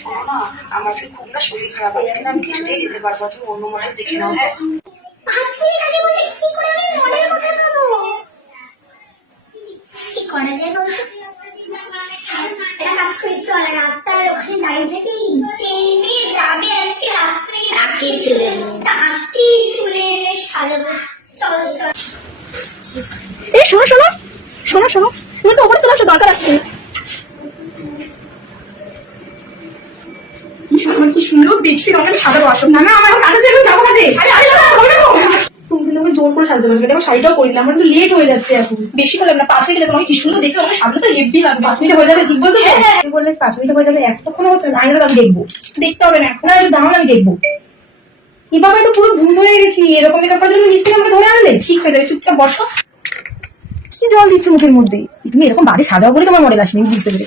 শোনো না, আমার আজকে খুব না শরীর খারাপ, আজকে না আমি কিছুতেই যেতে পারবো, তুমি অন্য মডেল দেখে নাও। হ্যাঁ, 5 মিনিট আগে বলে কি করে আমি মডেলের কথা বলবো? কি করা যায় বলতো? একটা কাজ করি, চল রাস্তার ওখানে দাঁড়িয়ে থেকে যে মেয়ে যাবে আজকে রাস্তায় তাকে তুলে এনে সাজাবো। চল চল। এই শোনো শোনো শোনো শোনো, তুমি তো ওপরে চলে আসো, দরকার আছে। কি সুন্দর দেখছি তোমাকে সাজাবো, আসো। না না, আমার কাছে যেতে যাবো কাজে। তুমি কিন্তু আমাকে জোর করে সাজতে পারবে। দেখো শাড়িটাও পরিলাম, আমার তো লেট হয়ে যাচ্ছে এখন। বেশি হলাম না, 5 মিনিট তোমাকে কি সুন্দর দেখতে, আমাকে সাজতে তো হেভি লাগবে। 5 মিনিট হয়ে যাবে, ঠিক বলছো? তুমি বললে 5 মিনিট হয়ে যাবে, এতক্ষণ হচ্ছে না, আমি দেখবো। দেখতে হবে না এখন, একটু দাঁড়ান, আমি দেখবো। এভাবে তো পুরো ভূত হয়ে গেছি। এরকম মেকআপ করার জন্য মিস্ত্রি আমাকে ধরে আনলে? ঠিক হয়ে যাবে, চুপচাপ বসো। কি জল দিচ্ছ মুখের মধ্যে? তুমি এরকম বাজে সাজাও বলে তোমার মডেল আসেনি, বুঝতে পেরে।